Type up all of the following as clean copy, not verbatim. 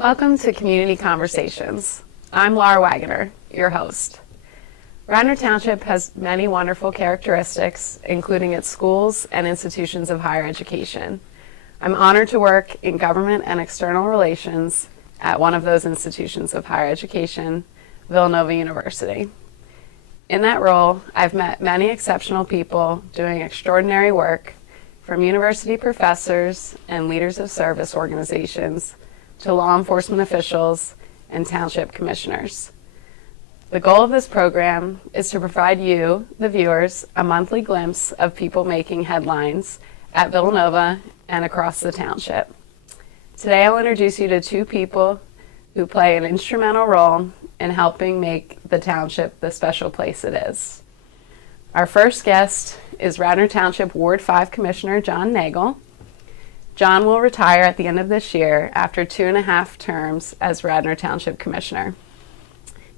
Welcome to Community Conversations. I'm Laura Wagoner, your host. Radnor Township has many wonderful characteristics, including its schools and institutions of higher education. I'm honored to work in government and external relations at one of those institutions of higher education, Villanova University. In that role, I've met many exceptional people doing extraordinary work, from university professors and leaders of service organizations to law enforcement officials and township commissioners. The goal of this program is to provide you, the viewers, a monthly glimpse of people making headlines at Villanova and across the township. Today I'll introduce you to two people who play an instrumental role in helping make the township the special place it is. Our first guest is Radnor Township Ward 5 Commissioner John Nagle. John will retire at the end of this year after 2.5 terms as Radnor Township Commissioner.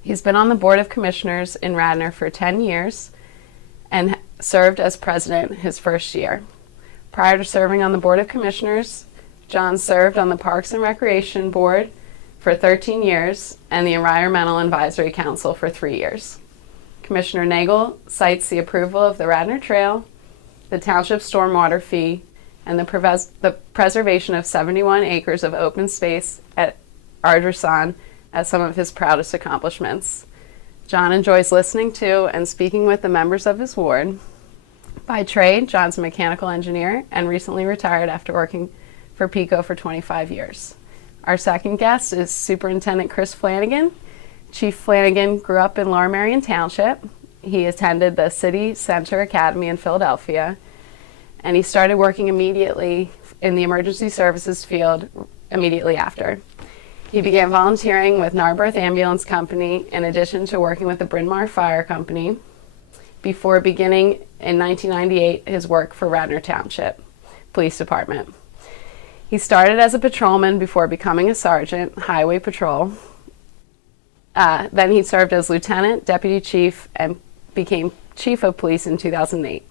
He's been on the Board of Commissioners in Radnor for 10 years and served as president his first year. Prior to serving on the Board of Commissioners, John served on the Parks and Recreation Board for 13 years and the Environmental Advisory Council for 3 years. Commissioner Nagle cites the approval of the Radnor Trail, the township stormwater fee, and the preservation of 71 acres of open space at Ardrossan as some of his proudest accomplishments. John enjoys listening to and speaking with the members of his ward. By trade, John's a mechanical engineer and recently retired after working for PICO for 25 years. Our second guest is Superintendent Chris Flanagan. Chief Flanagan grew up in Lower Merion Township. He attended the City Center Academy in Philadelphia, and he started working immediately in the emergency services field immediately after. He began volunteering with Narberth Ambulance Company in addition to working with the Bryn Mawr Fire Company before beginning in 1998 his work for Radnor Township Police Department. He started as a patrolman before becoming a sergeant, Highway Patrol. Then he served as lieutenant, deputy chief, and became chief of police in 2008.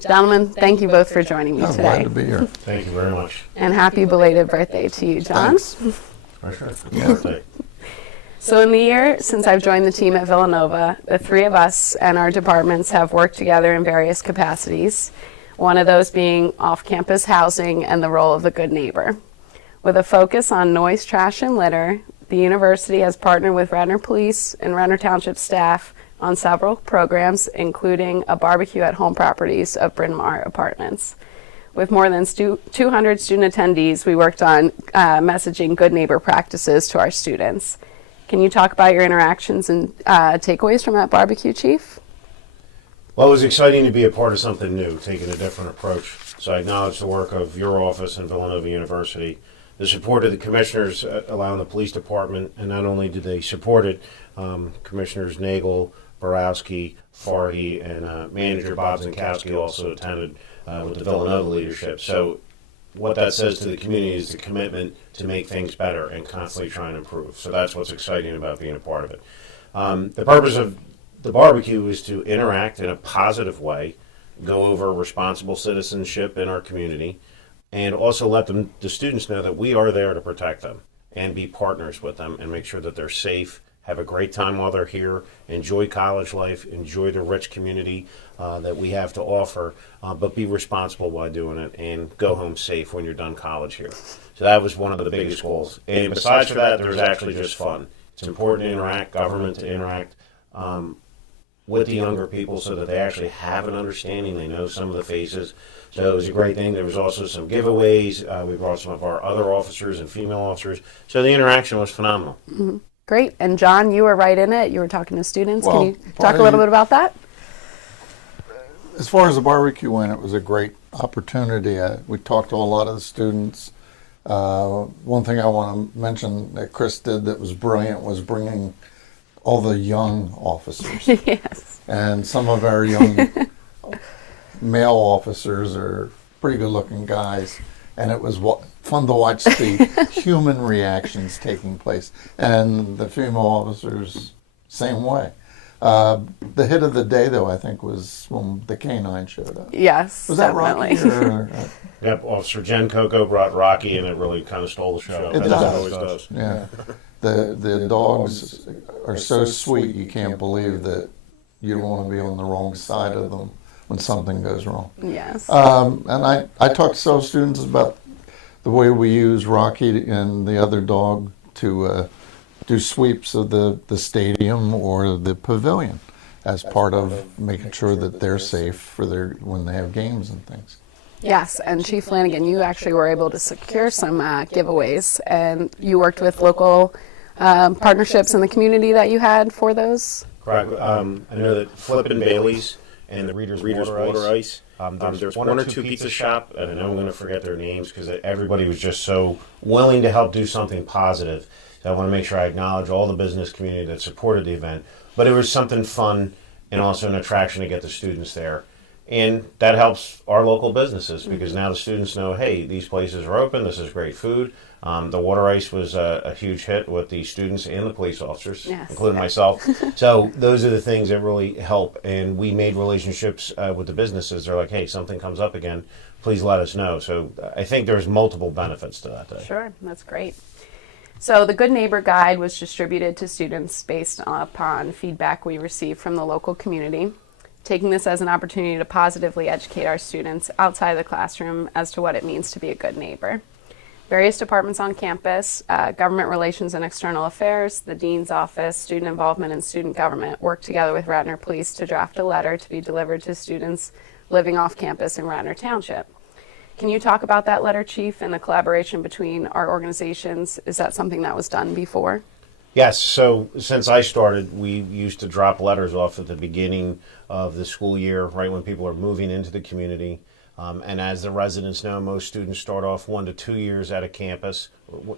Gentlemen, thank you both for joining me today. I'm glad to be here. Thank you very much. And happy belated birthday to you, John. Thanks. Birthday. So in the year since I've joined the team at Villanova, the three of us and our departments have worked together in various capacities, one of those being off-campus housing and the role of the good neighbor. With a focus on noise, trash, and litter, the university has partnered with Radnor Police and Radnor Township staff on several programs, including a barbecue at home properties of Bryn Mawr Apartments. With more than 200 student attendees, we worked on messaging good neighbor practices to our students. Can you talk about your interactions and takeaways from that barbecue, Chief? Well, it was exciting to be a part of something new, taking a different approach. So I acknowledge the work of your office and Villanova University. The support of the commissioners allowing the police department, and not only did they support it, Commissioners Nagle, Borowski, Farhi, and Manager Bob Zinkowski also attended with the Villanova leadership. So what that says to the community is the commitment to make things better and constantly try and improve. So that's what's exciting about being a part of it. The purpose of the barbecue is to interact in a positive way, go over responsible citizenship in our community, and also let the students know that we are there to protect them and be partners with them and make sure that they're safe, have a great time while they're here, enjoy college life, enjoy the rich community that we have to offer, but be responsible while doing it and go home safe when you're done college here. So that was one of the biggest goals. And besides for that, there's actually just fun. It's important to interact, government to interact with the younger people so that they actually have an understanding. They know some of the faces. So it was a great thing. There was also some giveaways. We brought some of our other officers and female officers. So the interaction was phenomenal. Mm-hmm. Great. And John, you were right in it. You were talking to students. Well, can you talk a little bit about that? As far as the barbecue went, it was a great opportunity. We talked to a lot of the students. One thing I want to mention that Chris did that was brilliant was bringing all the young officers. Yes. And some of our young male officers are pretty good-looking guys. And it was fun to watch the human reactions taking place. And the female officers, same way. The hit of the day, though, I think, was when the canine showed up. Yes, Was that definitely. Rocky? Or, Yep, Officer Jen Coco brought Rocky, and it really kind of stole the show. It as does. It always does. yeah. The dogs are so sweet, you can't believe that you don't want to be on the wrong side of them when something goes wrong. Yes. And I talked to several students about the way we use Rocky and the other dog to do sweeps of the stadium or the pavilion as part of making sure that they're safe for when they have games and things. Yes, and Chief Flanagan, you actually were able to secure some giveaways, and you worked with local partnerships in the community that you had for those? Correct. I know that Flippin' Bailey's and the Reader's Water Ice. There's one or two pizza shop, and I know I'm going to forget their names because everybody was just so willing to help do something positive. So I want to make sure I acknowledge all the business community that supported the event. But it was something fun and also an attraction to get the students there. And that helps our local businesses because now the students know, hey, these places are open, this is great food. The water ice was a huge hit with the students and the police officers, Yes. including myself. So those are the things that really help. And we made relationships with the businesses. They're like, hey, something comes up again, please let us know. So I think there's multiple benefits to that day. Sure, that's great. So the Good Neighbor Guide was distributed to students based upon feedback we received from the local community, taking this as an opportunity to positively educate our students outside of the classroom as to what it means to be a good neighbor. Various departments on campus, government relations and external affairs, the dean's office, student involvement, and student government worked together with Radnor Police to draft a letter to be delivered to students living off campus in Radnor Township. Can you talk about that letter, Chief, and the collaboration between our organizations? Is that something that was done before? Yes, so since I started, we used to drop letters off at the beginning of the school year, right when people are moving into the community. And as the residents know, most students start off 1 to 2 years at a campus,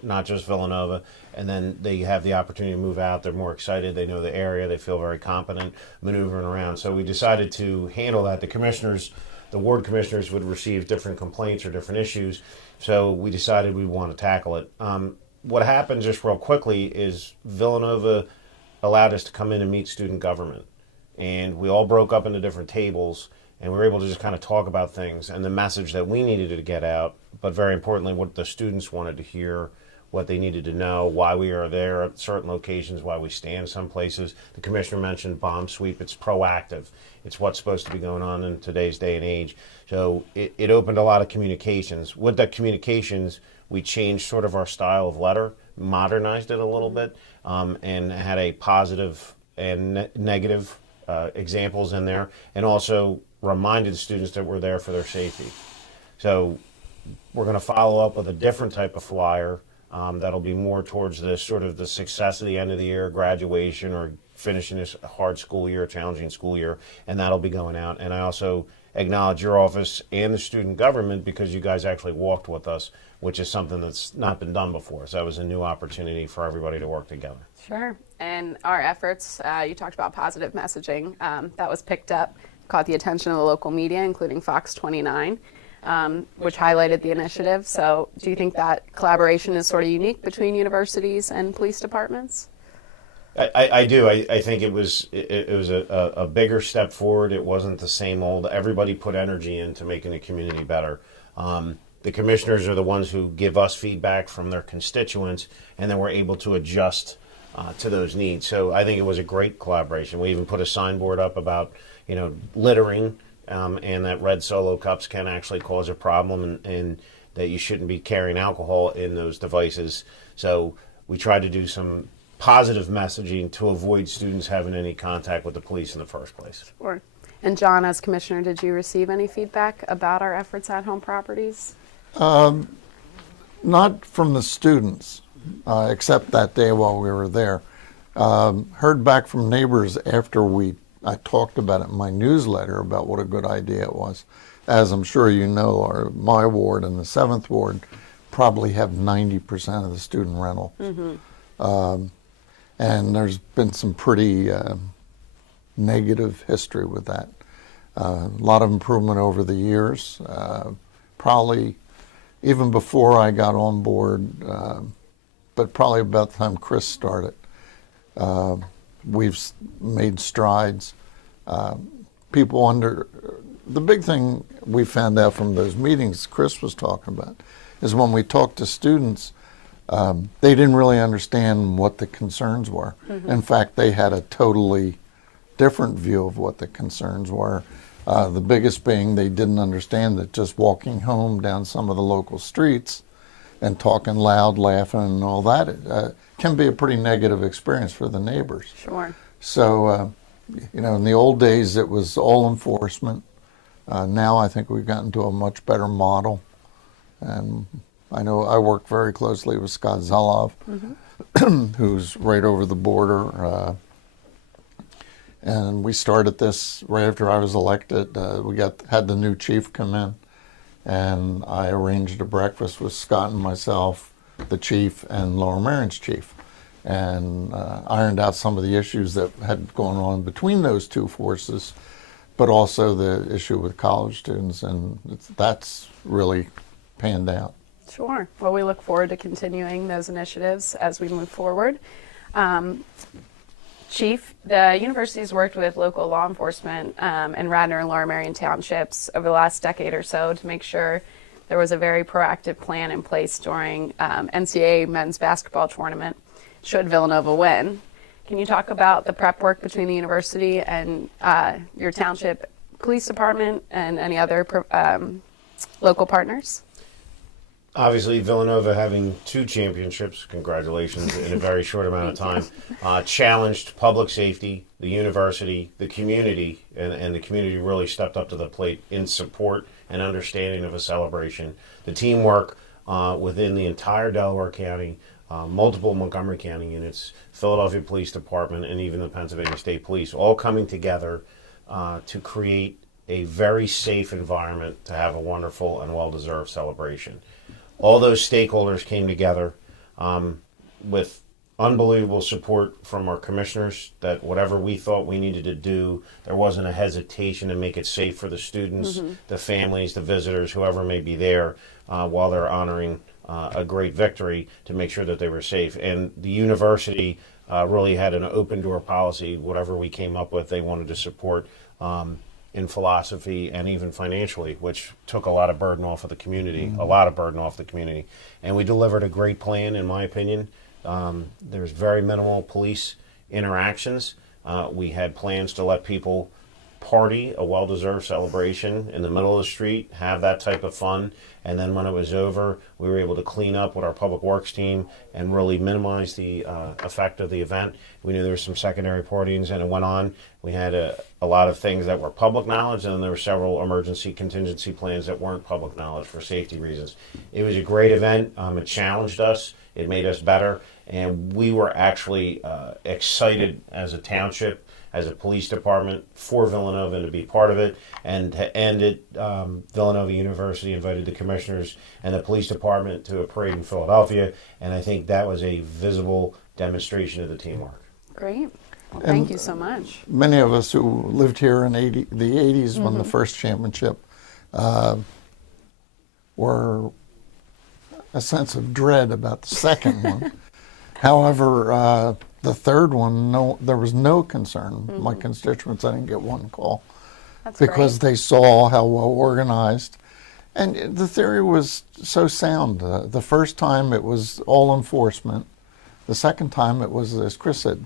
not just Villanova, and then they have the opportunity to move out. They're more excited. They know the area. They feel very competent maneuvering around. So we decided to handle that. The ward commissioners would receive different complaints or different issues. So we decided we want to tackle it. What happened just real quickly is Villanova allowed us to come in and meet student government. And we all broke up into different tables, and we were able to just kind of talk about things and the message that we needed to get out, but very importantly, what the students wanted to hear, what they needed to know, why we are there at certain locations, why we stand some places. The commissioner mentioned bomb sweep. It's proactive. It's what's supposed to be going on in today's day and age. So it opened a lot of communications. With that communications, we changed sort of our style of letter, modernized it a little bit, and had a positive and negative examples in there, and also reminded the students that we're there for their safety. So we're going to follow up with a different type of flyer that'll be more towards the sort of the success of the end of the year, graduation, or finishing this hard school year, challenging school year, and that'll be going out. And I also acknowledge your office and the student government because you guys actually walked with us, which is something that's not been done before. So that was a new opportunity for everybody to work together. Sure. And our efforts, you talked about positive messaging, that was picked up, caught the attention of the local media, including Fox 29, which highlighted the initiative. So do you think that collaboration is sort of unique between universities and police departments? I do. I think it was a bigger step forward. It wasn't the same old. Everybody put energy into making the community better. The commissioners are the ones who give us feedback from their constituents, and then we're able to adjust to those needs. So I think it was a great collaboration. We even put a signboard up about littering, and that red Solo cups can actually cause a problem, and that you shouldn't be carrying alcohol in those devices. So we tried to do some positive messaging to avoid students having any contact with the police in the first place. Sure. And John, as commissioner, did you receive any feedback about our efforts at home properties? Not from the students, except that day while we were there. Heard back from neighbors after I talked about it in my newsletter about what a good idea it was. As I'm sure you know, my ward and the 7th ward probably have 90% of the student rental. Mm-hmm. And there's been some pretty negative history with that. A lot of improvement over the years, probably even before I got on board, but probably about the time Chris started. we've made strides. The big thing we found out from those meetings Chris was talking about is when we talked to students, they didn't really understand what the concerns were. In fact, they had a totally different view of what the concerns were. The biggest being they didn't understand that just walking home down some of the local streets and talking loud, laughing, and all that can be a pretty negative experience for the neighbors. Sure. So, in the old days it was all enforcement. Now I think we've gotten to a much better model. And I know I work very closely with Scott Zelov, who's right over the border. And we started this right after I was elected. We had the new chief come in, and I arranged a breakfast with Scott and myself, the chief, and Lower Merion's chief, and ironed out some of the issues that had gone on between those two forces, but also the issue with college students, and that's really panned out. Sure. Well, we look forward to continuing those initiatives as we move forward. Chief, the university has worked with local law enforcement in Radnor and Lower Merion townships over the last decade or so to make sure there was a very proactive plan in place during NCAA men's basketball tournament should Villanova win. Can you talk about the prep work between the university and your township police department and any other local partners? Obviously, Villanova having 2 championships, congratulations, in a very short amount of time, challenged public safety, the university, the community, and the community really stepped up to the plate in support and understanding of a celebration. The teamwork within the entire Delaware County, multiple Montgomery County units, Philadelphia Police Department, and even the Pennsylvania State Police, all coming together to create a very safe environment to have a wonderful and well-deserved celebration. All those stakeholders came together with unbelievable support from our commissioners that whatever we thought we needed to do, there wasn't a hesitation to make it safe for the students, the families, the visitors, whoever may be there while they're honoring a great victory to make sure that they were safe. And the university really had an open door policy. Whatever we came up with, they wanted to support in philosophy and even financially, which took a lot of burden off of the community, And we delivered a great plan, in my opinion. There's very minimal police interactions. We had plans to let people party, a well-deserved celebration in the middle of the street, have that type of fun, and then when it was over, we were able to clean up with our public works team and really minimize the effect of the event. We knew there was some secondary partyings, and it went on. We had a lot of things that were public knowledge, and then there were several emergency contingency plans that weren't public knowledge for safety reasons. It was a great event. It challenged us. It made us better, and we were actually excited as a township, as a police department, for Villanova to be part of it. And to end it, Villanova University invited the commissioners and the police department to a parade in Philadelphia, and I think that was a visible demonstration of the teamwork. Great. Well, thank you so much. Many of us who lived here in the 80s when the first championship were a sense of dread about the second one. However, the third one, there was no concern. My constituents, I didn't get one call. That's because great. they saw how well organized. And the theory was so sound. The first time it was all enforcement. The second time it was, as Chris said,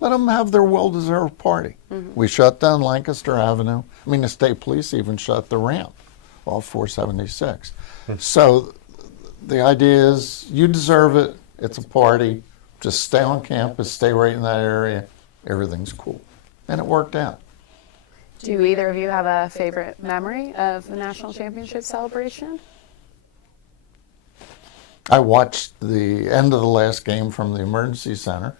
let them have their well-deserved party. We shut down Lancaster Avenue. I mean, the state police even shut the ramp off 476. So the idea is you deserve it. It's a party. Just stay on campus, stay right in that area. Everything's cool. And it worked out. Do either of you have a favorite memory of the national championship celebration? I watched the end of the last game from the emergency center,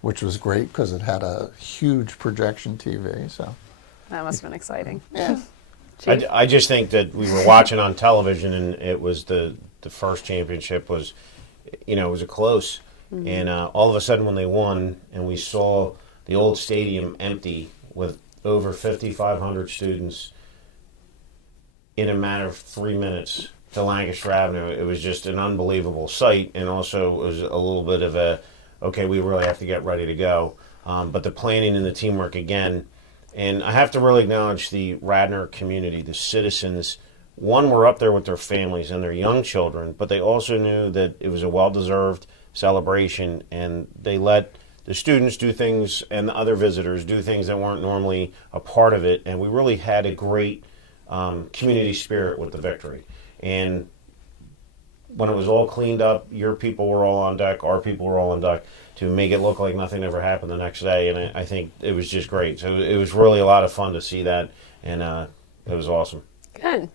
which was great because it had a huge projection TV. So That must have been exciting. yeah. I just think that we were watching on television, and it was the first championship was, it was a close. And all of a sudden when they won and we saw the old stadium empty with over 5,500 students in a matter of 3 minutes to Lancaster Avenue, it was just an unbelievable sight. And also it was a little bit of okay, we really have to get ready to go. but the planning and the teamwork again. And I have to really acknowledge the Radnor community, the citizens. One, were up there with their families and their young children, but they also knew that it was a well-deserved celebration, and they let the students do things and the other visitors do things that weren't normally a part of it. And we really had a great community spirit with the victory. And when it was all cleaned up, your people were all on deck, our people were all on deck, to make it look like nothing ever happened the next day. And I think it was just great. So it was really a lot of fun to see that, and it was awesome. Good.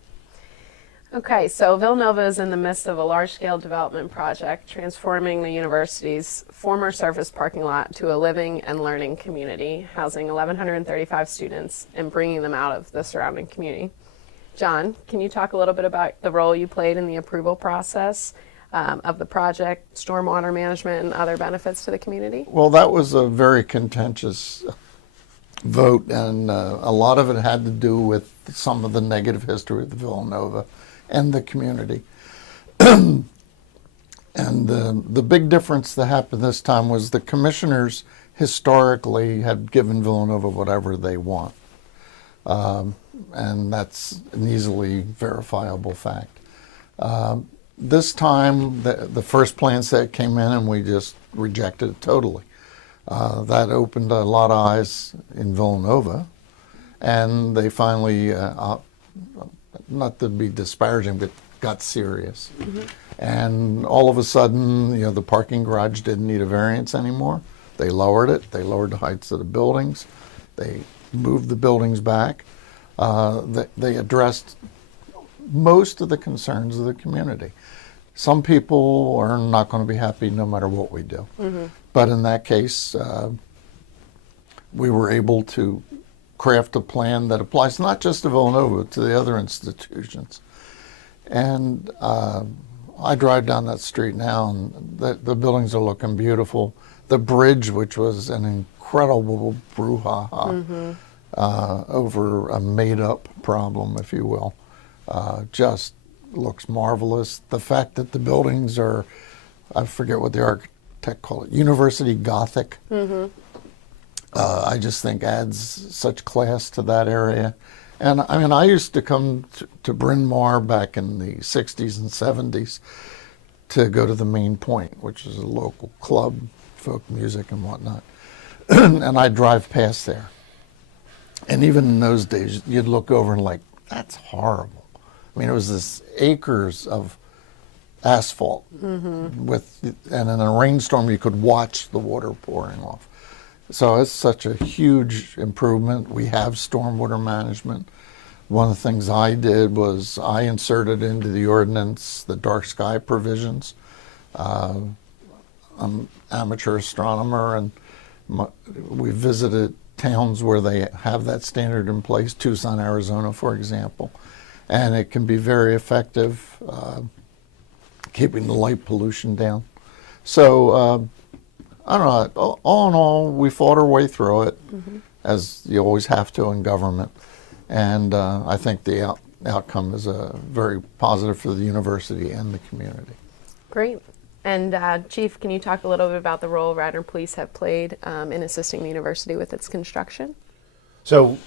Okay, so Villanova is in the midst of a large-scale development project transforming the university's former surface parking lot to a living and learning community, housing 1,135 students and bringing them out of the surrounding community. John, can you talk a little bit about the role you played in the approval process of the project, stormwater management, and other benefits to the community? Well, that was a very contentious vote, and a lot of it had to do with some of the negative history of the Villanova and the community. And the big difference that happened this time was the commissioners historically had given Villanova whatever they want. And that's an easily verifiable fact. This time, the first plan set came in and we just rejected it totally. That opened a lot of eyes in Villanova, and they finally, not to be disparaging, but got serious. Mm-hmm. And all of a sudden, the parking garage didn't need a variance anymore. They lowered it. They lowered the heights of the buildings. They moved the buildings back. They addressed most of the concerns of the community. Some people are not going to be happy no matter what we do. Mm-hmm. But in that case, we were able to craft a plan that applies not just to Villanova, but to the other institutions. And I drive down that street now, and the buildings are looking beautiful. The bridge, which was an incredible brouhaha over a made-up problem, if you will, just looks marvelous. The fact that the buildings are, I forget what the architect called it, University Gothic. Mm-hmm. I just think adds such class to that area. And I mean, I used to come to Bryn Mawr back in the 60s and 70s to go to the Main Point, which is a local club, folk music and whatnot. And I'd drive past there. And even in those days, you'd look over and like, that's horrible. I mean, it was this acres of asphalt and in a rainstorm, you could watch the water pouring off. So it's such a huge improvement. We have stormwater management. One of the things I did was I inserted into the ordinance the dark sky provisions. I'm an amateur astronomer, and we visited towns where they have that standard in place, Tucson, Arizona, for example. And it can be very effective keeping the light pollution down. So I don't know, all in all, we fought our way through it, as you always have to in government. And I think the outcome is very positive for the university and the community. Great. And Chief, can you talk a little bit about the role Radnor Police have played in assisting the university with its construction? So,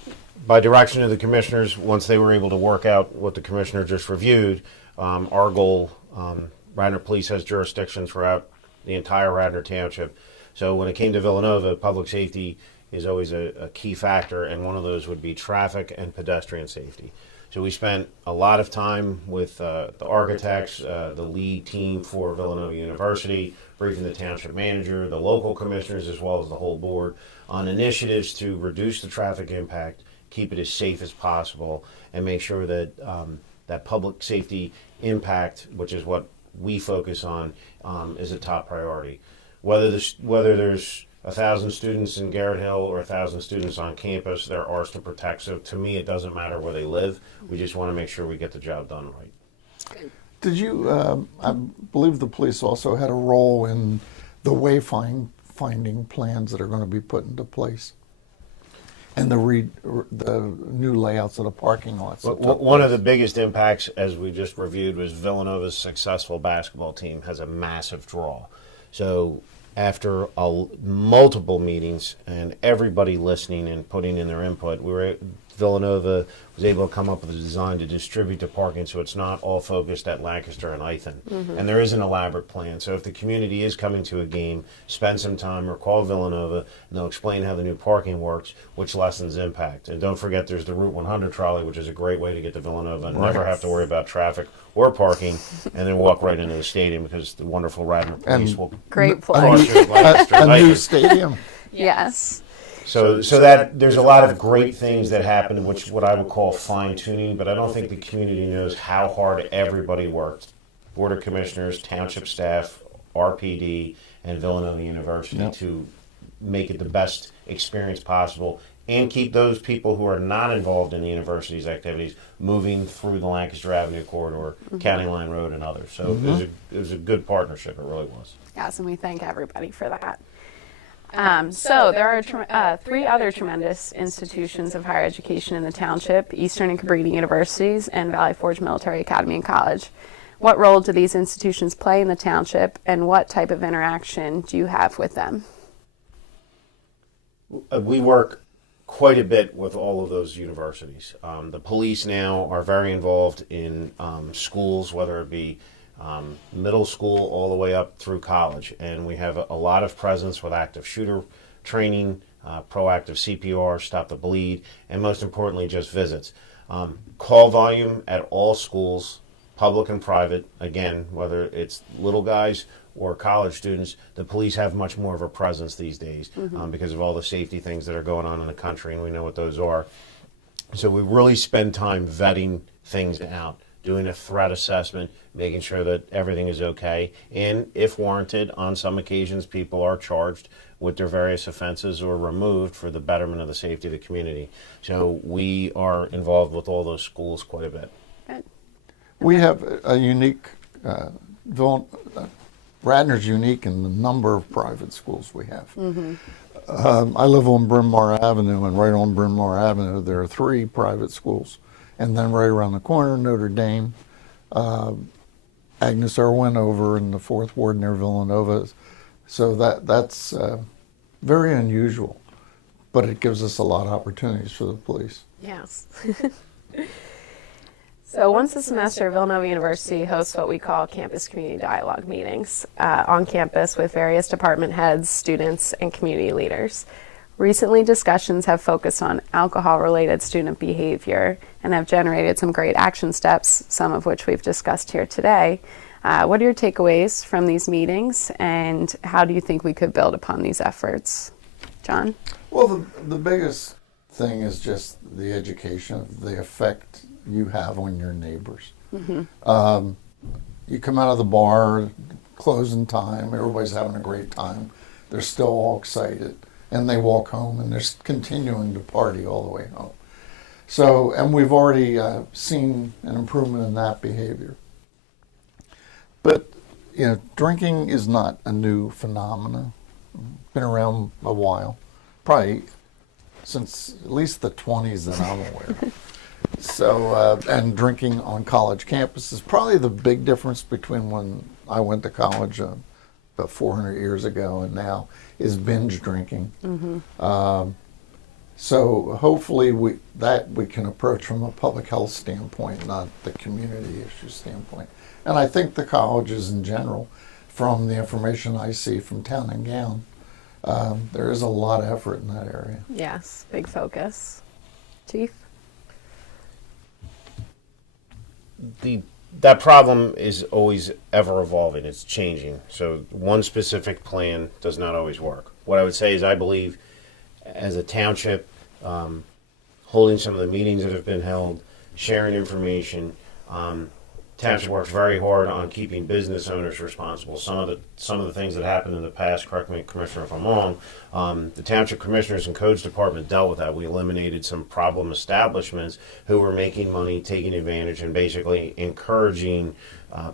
by direction of the commissioners, once they were able to work out what the commissioner just reviewed, our goal, Radnor Police has jurisdiction throughout the entire Radnor Township. So when it came to Villanova, public safety is always a key factor, and one of those would be traffic and pedestrian safety. So we spent a lot of time with the architects, the lead team for Villanova University, briefing the township manager, the local commissioners, as well as the whole board on initiatives to reduce the traffic impact, keep it as safe as possible, and make sure that that public safety impact, which is what we focus on, is a top priority. Whether there's 1,000 students in Garrett Hill or 1,000 students on campus, they're ours to protect. So to me, it doesn't matter where they live. We just want to make sure we get the job done right. Did you, I believe the police also had a role in the wayfinding plans that are going to be put into place and the new layouts of the parking lots. One of the biggest impacts, as we just reviewed, was Villanova's successful basketball team has a massive draw. So after multiple meetings and everybody listening and putting in their input, Villanova was able to come up with a design to distribute the parking so it's not all focused at Lancaster and Ithan. And there is an elaborate plan. So if the community is coming to a game, spend some time or call Villanova and they'll explain how the new parking works, which lessens impact. And don't forget there's the Route 100 trolley, which is a great way to get to Villanova and never have to worry about traffic or parking, and then walk right into the stadium because the wonderful Radnor Police will Great plug. cross you at Lancaster and A new Ithan. stadium. Yes. So that there's a lot of great things that happen, which what I would call fine tuning, but I don't think the community knows how hard everybody worked. Board of Commissioners, township staff, RPD, and Villanova University to make it the best experience possible and keep those people who are not involved in the university's activities moving through the Lancaster Avenue corridor, County Line Road, and others. So it was a good partnership. It really was. Yes, and we thank everybody for that. So there are three other tremendous institutions of higher education in the township: Eastern and Cabrini Universities and Valley Forge Military Academy and College. What role do these institutions play in the township, and what type of interaction do you have with them? We work quite a bit with all of those universities. The police now are very involved in schools, whether it be middle school all the way up through college, and we have a lot of presence with active shooter training, proactive CPR, stop the bleed, and most importantly just visits. Call volume at all schools, public and private, again, whether it's little guys or college students, the police have much more of a presence these days because of all the safety things that are going on in the country, and we know what those are. So we really spend time vetting things out, doing a threat assessment, making sure that everything is okay, and if warranted, on some occasions people are charged with their various offenses or removed for the betterment of the safety of the community. So we are involved with all those schools quite a bit. Good. We have a unique, Radnor's unique in the number of private schools we have. I live on Bryn Mawr Avenue, and right on Bryn Mawr Avenue there are 3 private schools. And then right around the corner, Notre Dame, Agnes Irwin over in the 4th Ward near Villanova. So that's very unusual, but it gives us a lot of opportunities for the police. Yes. So once a semester, Villanova University hosts what we call campus community dialogue meetings on campus with various department heads, students, and community leaders. Recently, discussions have focused on alcohol-related student behavior and have generated some great action steps, some of which we've discussed here today. What are your takeaways from these meetings, and how do you think we could build upon these efforts? John? Well, the biggest thing is just the education of the effect you have on your neighbors. You come out of the bar, closing time, everybody's having a great time. They're still all excited. And they walk home and they're continuing to party all the way home. So, and we've already seen an improvement in that behavior. But, you know, drinking is not a new phenomenon. Been around a while, probably since at least the 20s that I'm aware of. So, and drinking on college campuses, probably the big difference between when I went to college about 400 years ago and now is binge drinking. So hopefully we can approach from a public health standpoint, not the community issue standpoint. And I think the colleges in general, from the information I see from Town and Gown, there is a lot of effort in that area. Yes, big focus. Chief? That problem is always ever evolving. It's changing. So one specific plan does not always work. What I would say is I believe as a township, holding some of the meetings that have been held, sharing information, township works very hard on keeping business owners responsible. Some of the things that happened in the past, correct me, Commissioner, if I'm wrong, the Township Commissioners and Codes Department dealt with that. We eliminated some problem establishments who were making money, taking advantage, and basically encouraging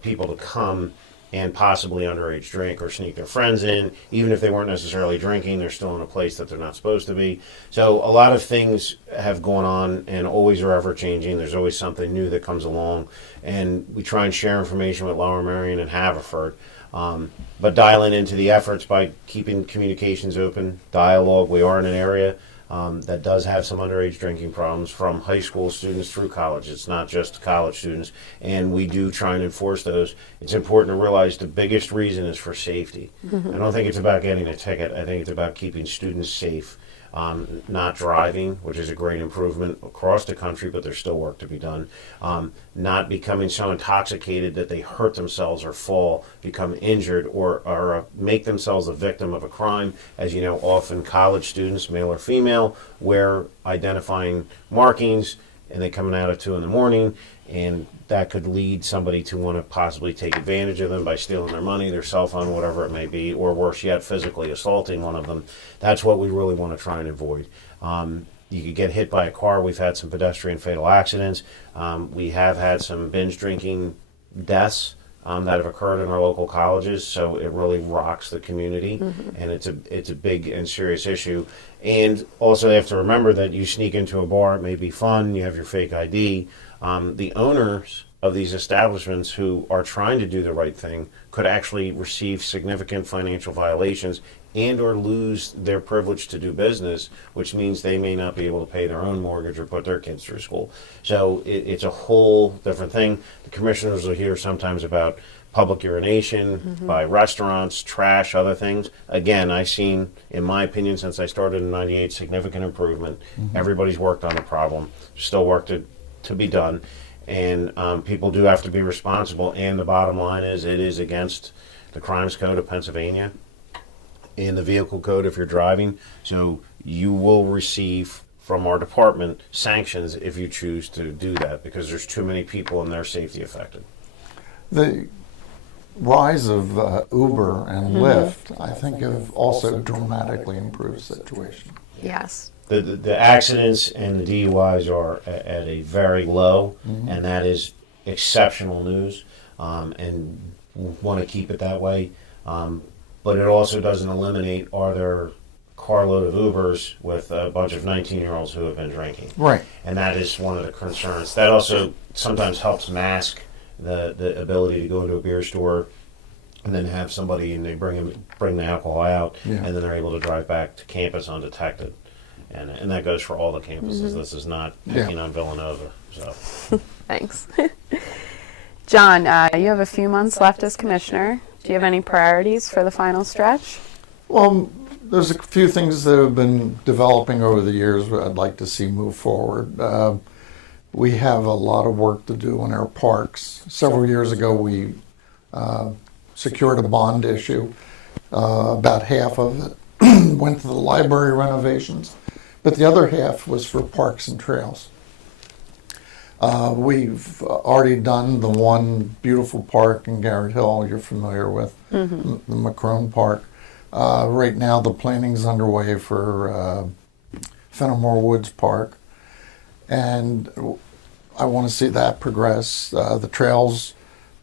people to come and possibly underage drink or sneak their friends in. Even if they weren't necessarily drinking, they're still in a place that they're not supposed to be. So a lot of things have gone on and always are ever changing. There's always something new that comes along. And we try and share information with Lower Merion and Haverford. But dialing into the efforts by keeping communications open, dialogue. We are in an area that does have some underage drinking problems from high school students through college. It's not just college students, and we do try and enforce those. It's important to realize the biggest reason is for safety. I don't think it's about getting a ticket. I think it's about keeping students safe. Not driving, which is a great improvement across the country, but there's still work to be done. Not becoming so intoxicated that they hurt themselves or fall, become injured, or make themselves a victim of a crime. As you know, often college students, male or female, wear identifying markings, and they come out at 2 in the morning, and that could lead somebody to want to possibly take advantage of them by stealing their money, their cell phone, whatever it may be, or worse yet, physically assaulting one of them. That's what we really want to try and avoid. You could get hit by a car. We've had some pedestrian fatal accidents. We have had some binge drinking deaths that have occurred in our local colleges, so it really rocks the community, and it's a big and serious issue. And also, they have to remember that you sneak into a bar, it may be fun, you have your fake ID. The owners of these establishments who are trying to do the right thing could actually receive significant financial violations and or lose their privilege to do business, which means they may not be able to pay their own mortgage or put their kids through school. So it's a whole different thing. The commissioners will hear sometimes about public urination by restaurants, trash, other things. Again, I've seen, in my opinion, since I started in '98, significant improvement. Everybody's worked on the problem. Still work to be done. And people do have to be responsible. And the bottom line is it is against the Crimes Code of Pennsylvania and the Vehicle Code if you're driving. So you will receive from our department sanctions if you choose to do that, because there's too many people and their safety affected. The rise of Uber and Lyft, I think, have also dramatically improved the situation. Yes. The accidents and the DUIs are at a very low, and that is exceptional news, and we want to keep it that way. But it also doesn't eliminate, are there carload of Ubers with a bunch of 19-year-olds who have been drinking? Right. And that is one of the concerns. That also sometimes helps mask the ability to go into a beer store and then have somebody, and they bring the alcohol out, and then they're able to drive back to campus undetected. And that goes for all the campuses. This is not picking on Villanova. So. Thanks. John, you have a few months left as commissioner. Do you have any priorities for the final stretch? Well, there's a few things that have been developing over the years that I'd like to see move forward. We have a lot of work to do in our parks. Several years ago, we secured a bond issue. About half of it went to the library renovations, but the other half was for parks and trails. We've already done the one beautiful park in Garrett Hill you're familiar with, the Macron Park. Right now the planning's underway for Fenimore Woods Park, and I want to see that progress. The trails,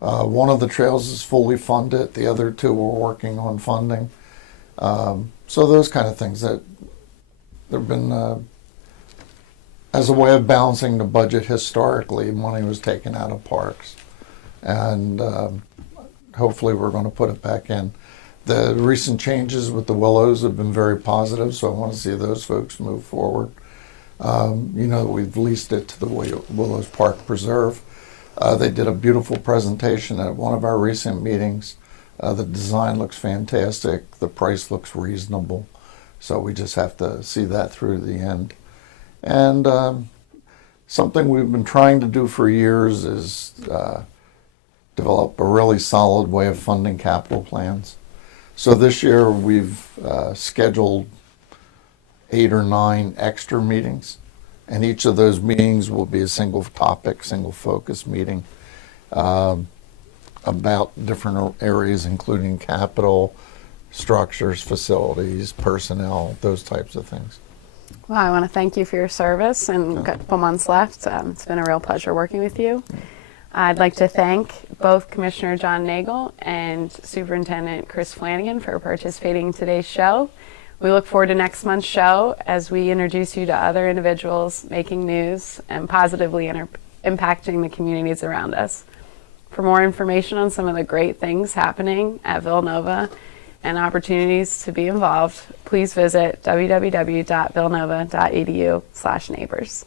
one of the trails is fully funded, the other two we're working on funding. So those kind of things that there have been, as a way of balancing the budget historically, money was taken out of parks. And hopefully we're going to put it back in. The recent changes with the Willows have been very positive, so I want to see those folks move forward. You know, we've leased it to the Willows Park Preserve. They did a beautiful presentation at one of our recent meetings. The design looks fantastic. The price looks reasonable. So we just have to see that through the end. And something we've been trying to do for years is develop a really solid way of funding capital plans. So this year we've scheduled 8 or 9 extra meetings, and each of those meetings will be a single topic, single focus meeting about different areas, including capital, structures, facilities, personnel, those types of things. Well, I want to thank you for your service, and a couple months left. It's been a real pleasure working with you. I'd like to thank both Commissioner John Nagle and Superintendent Chris Flanagan for participating in today's show. We look forward to next month's show as we introduce you to other individuals making news and positively impacting the communities around us. For more information on some of the great things happening at Villanova and opportunities to be involved, please visit www.villanova.edu/neighbors.